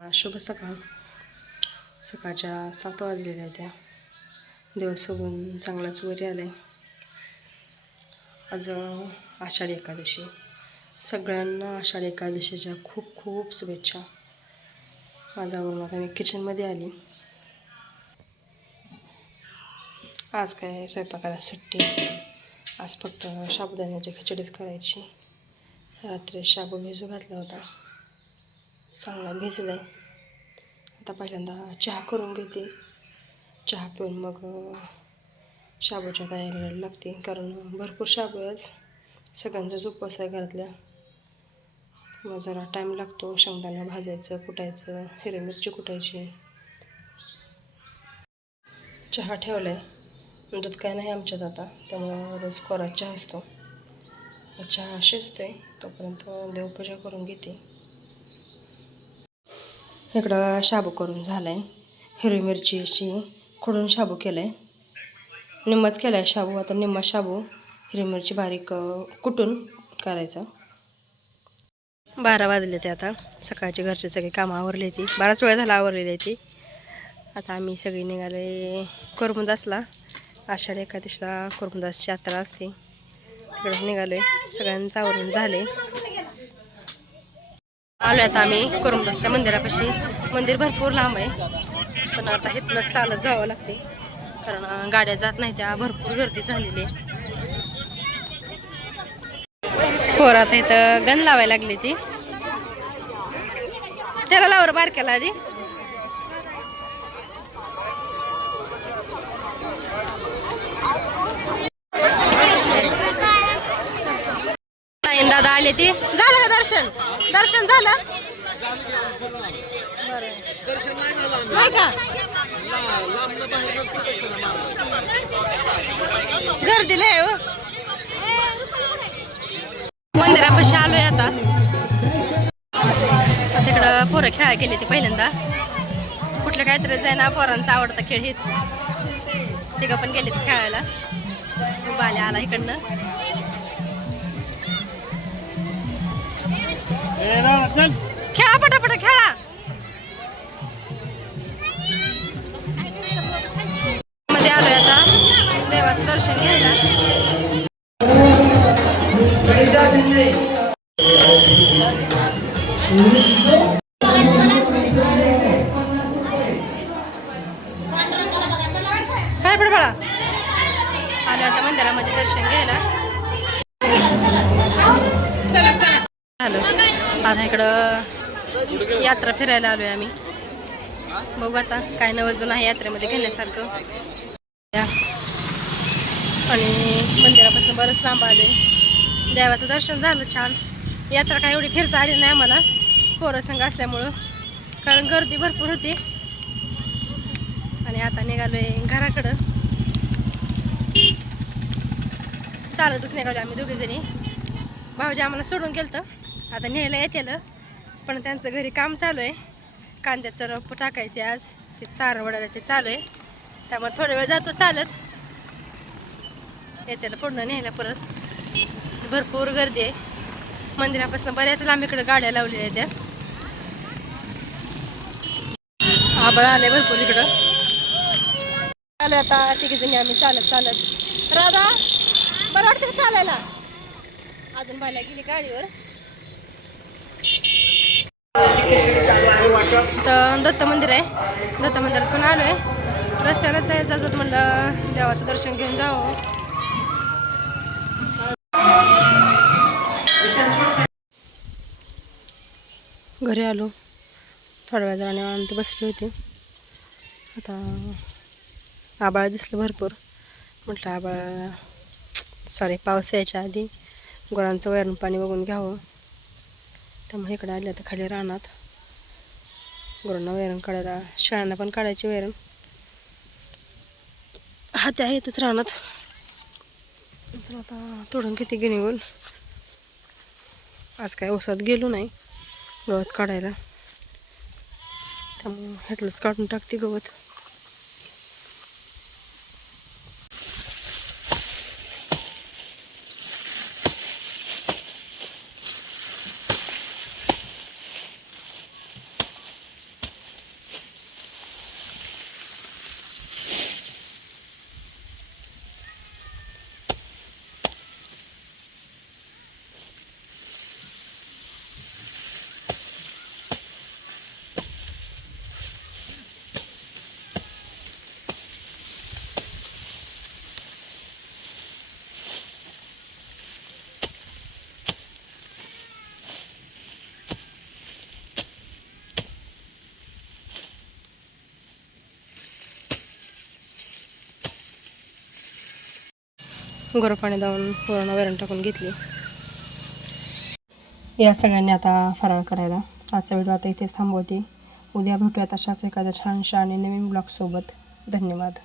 शुभ सकाळ. सकाळच्या 7 वाजलेल्या त्या दिवस उगून चांगलाच वरी आलाय. आज आषाढी एकादशी. सगळ्यांना आषाढी एकादशीच्या खूप खूप शुभेच्छा. माझ्यावरून आता मी किचनमध्ये आली. आज काय स्वयंपाकाला सुट्टी. आज फक्त साबुदाण्याची खिचडीच करायची. रात्री शाबू भिजू घातला होता, चांगला भिजलाय. आता पहिल्यांदा चहा करून घेते. चहा पिऊन मग शाबूच्या तयारीला लागते, कारण भरपूर शाबू आहे. सगळ्यांचाच उपवास आहे घरातल्या. मग जरा टाईम लागतो. शेंगदाणा भाजायचं, कुटायचं, हिरवी मिरची कुटायची. चहा ठेवलाय. दूध काय नाही आमच्यात आता, त्यामुळं रोज कोरा चहा असतो. चहा शिजतोय तोपर्यंत देवपूजा करून घेते. इकडं शाबू करून झालाय. हिरवी मिरची अशी खोडून शाबू केलाय. निम्माच केलाय शाबू. आता निम्मा शाबू हिरवी मिरची बारीक कुटून करायचा. 12 वाजले ते. आता सकाळची घरचे सगळे कामं आवरली ती. बराच वेळ झाला आवरलेली आहे ती. आता आम्ही सगळी निघालोय करमुदासला. आषाढी एकादशीला करमुदासची यात्रा असते, तिकडेच निघालोय. सगळ्यांचं आवरून झाले. आलो आता आम्ही करमुदासच्या मंदिरापाशी. मंदिर भरपूर लांब आहे, पण आता इथनं चालत जावं लागते, कारण गाड्या जात नाही. त्या भरपूर गर्दी झालेली आहे. पोरं आता इथं गण लावायला लागली ती. त्याला लावर बारक्याला आधी. दादा आले ती. झालं का दर्शन? दर्शन झालं नाही का? गर्दी लय हो. मंदिरापाशी आलोय आता. तिकडं पोरं खेळायला गेले ते पहिल्यांदा. कुठलं काहीतरी जाय ना, पोरांचा आवडता खेळ हेच. तिघं पण गेले खेळायला. बाल्या आला इकडनं. खेळा पटापट खेळा. मध्ये आलोय आता देवाचं दर्शन घ्यायला. काय पड बाळा. आलो आता मंदिरामध्ये दर्शन घ्यायला. चला चला आलो आता. इकडं यात्रा फिरायला आलोय आम्ही. बघू आता काय नवजून आहे यात्रेमध्ये घेण्यासारखं. आणि मंदिरापासून बरंच लांब आले. देवाचं दर्शन झालं छान. यात्रा काय एवढी फिरता आली नाही आम्हाला, पोरसंग असल्यामुळं, कारण गर्दी भरपूर होती. आणि आता निघालोय घराकडं. चालतच निघालो आम्ही दोघीजणी. भाऊजी आम्हाला सोडून गेलतं, आता न्यायला येतेलं, पण त्यांचं घरी काम चालू आहे. कांद्याचं रप टाकायचे आज, ते चार वडायला ते चालू आहे. त्यामुळे थोडा वेळ जातो चालत. येतेला पुढं न्यायला परत. भरपूर गर्दी आहे. मंदिरापासून बऱ्याच लांब इकडे गाड्या लावलेल्या आहेत. त्या आबळ आले भरपूर इकडं. आलो आता तिघीजणी आम्ही चालत चालत. राधा बरं वाटतं का चालायला? अजून बायला गेली गाडीवर. तर दत्त मंदिर आहे. दत्त मंदिरात पण आलोय. रस्त्यालाच आहे, जात म्हणलं देवाचं दर्शन घेऊन जावं. घरी आलो. थोड्या वेळ जाणे आमची बसली होती. आता आबाळ दिसलं भरपूर. म्हटलं आबाळ पाऊस यायच्या आधी गुरांचं वैरण पाणी बघून घ्यावं. त्यामुळे इकडे आले आता खाली रानात. गुरांना वैरण काढायला, शेळ्यांना पण काढायची वैरण. हाती आहेतच रानात. चला आता तोडून किती गिनिगून. आज काय ओसात गेलो नाही गवत काढायला, त्यामुळं ह्यातलंच काढून टाकते गवत. गरम पाणी दावून पूर्ण वरण टाकून घेतली. या सगळ्यांनी आता फराळ करायला. आजचा व्हिडिओ आता इथेच थांबवते. उद्या भेटूयात अशाच एखाद्या छानशा आणि नवीन ब्लॉगसोबत. धन्यवाद.